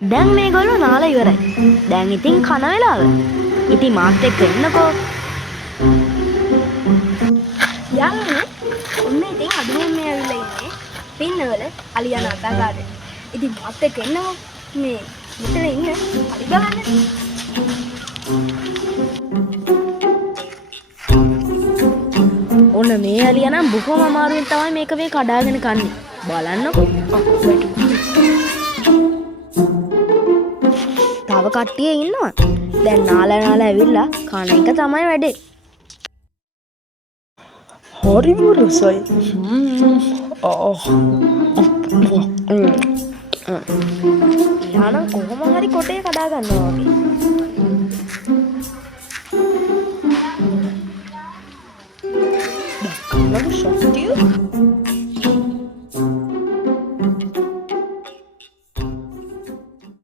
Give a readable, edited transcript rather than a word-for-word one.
දැන් මේගොල්ලෝ නාලා ඉවරයි. දැන් ඉතින් කන වෙලාව. ඉතින් මාත් එක්ක එන්නකෝ. යන්නේ ඔන්න ඉතින් අදුමෙන් මේ ඇවිල්ලා ඉන්නේ පින්නවල අලියන අතගාගෙන. ඉතින් මාත් එක්ක එන්නකෝ. මේ මෙතන ඉන්න අලි ගහන්න. ඔන්න මේ අලියා නම් බොහොම අමාරුවෙන් තමයි මේක මේ කඩාගෙන කන්නේ. බලන්නකෝ. තව කට්ටිය ඉන්නවා. දැන් නාලා ඇවිල්ලා කන එක තමයි වැඩේ. හරිම රසයි. යානම් කොහොම හරි කොටේ කඩා ගන්නවා වගේ.